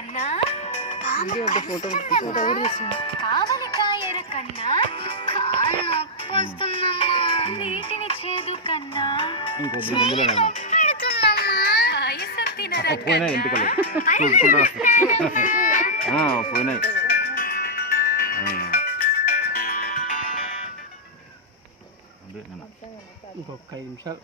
కన్నా కావలి కాయర కన్నా కాళ్ళు నొప్పి వస్తుందమ్మా. నీటిని చేదు కన్నా పెడుతుందమ్మా. ఆయుసు తినరకన్నా పోయినాయి. ఇంకొక 5 నిమిషాలు.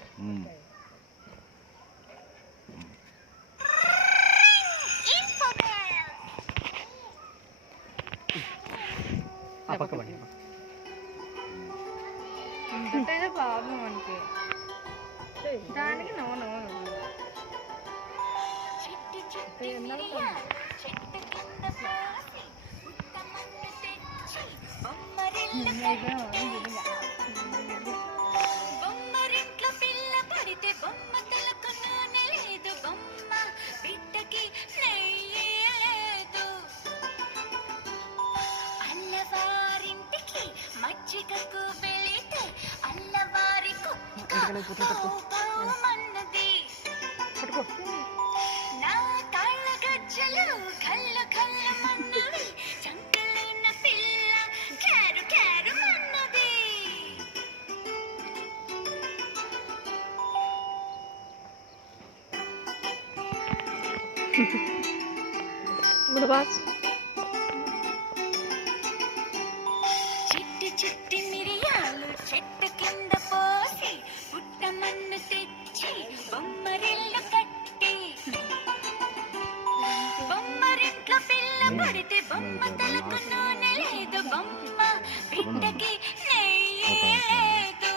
ఆ పక్క పడి బాబు మనకి దానికి నవ్వు బొమ్మరింట్లో పిల్ల పడితే బొమ్మ తలకు నూనె లేదు. బొమ్మ బిడ్డకి నెయ్యి లేదు. అల్లవారింటికి మజ్జిగకు వెళితే అల్లవారి కుక్క మన్నది. నా కాళ్ళ గజ్జలు కళ్ళు కళ్ళు మన్నవి. చంకలున్న పిల్ల కారు కారు మన్నది. చిట్టి చిట్టి మిరియాలు చెట్టు కింద పోసి పుట్టమన్ను తెచ్చి బొమ్మరిల్లు కట్టి. బొమ్మరింట్లో పిల్ల పడితే బొమ్మ తలకు నూనె లేదు. బొమ్మ బిడ్డకి నెయ్యి లేదు.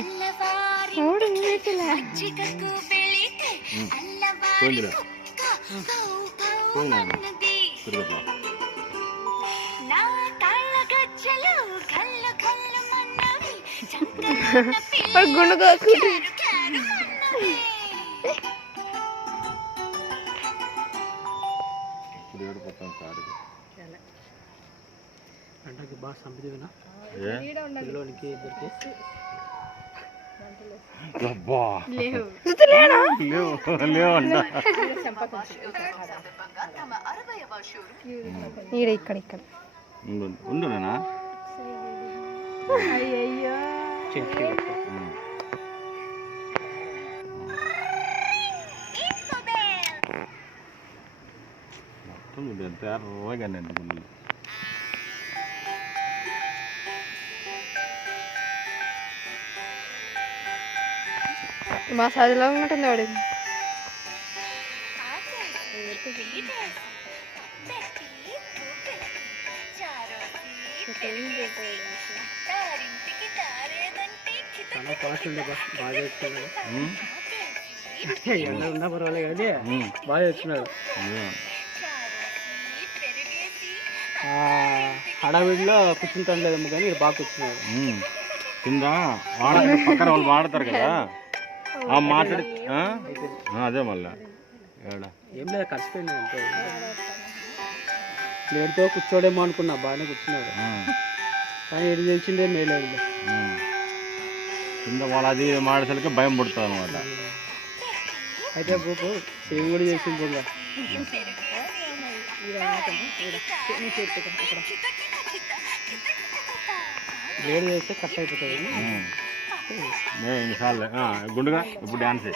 అల్లవారింటికి మజ్జిగకు వెళితే అల్లవారి కుక్క కౌ మన్నది. నా కాళ్ళ గజ్జలు కళ్ళు కళ్ళు మన్నవి. చంకలున్న పిల్ల కారు కారు మన్నది. అంటే బాగా సంపదివినా పిల్లోనికి ఇద్దరికి ఇక్కడ ఉండునా ఎంత రోగానండి గుళ్ళు. మా సదిలో ఉంటుంది వాడు. చాలా కాస్ట్ ఉండే బాగా తెచ్చుకున్నాడు. ఎండ ఉన్నా పర్వాలేదు కానీ బాగా తెచ్చుకున్నాడు. హడావిడిలో కూర్చుంటాను లేదమ్మా కానీ బాగా కూర్చున్నాడు. కింద పక్కన వాళ్ళు వాడతారు కదా మాట్లాడి అదే మళ్ళా ఏం లేదు కలిసిపోయింది అంతే. నేడుతో కూర్చోడేమో అనుకున్నా బాగానే కూర్చున్నాడు కానీ ఎటు తెలిసిందే మేలేదు. కింద వాళ్ళు అది మాడేసరికి భయం పడుతుంది అనమాట. అయితే బాబు సేమ్ కూడా చేసింది బొంగ. బ్లేడ్ చేస్తే కట్ అయిపోతుంది. గుండుగా ఇప్పుడు డాన్స్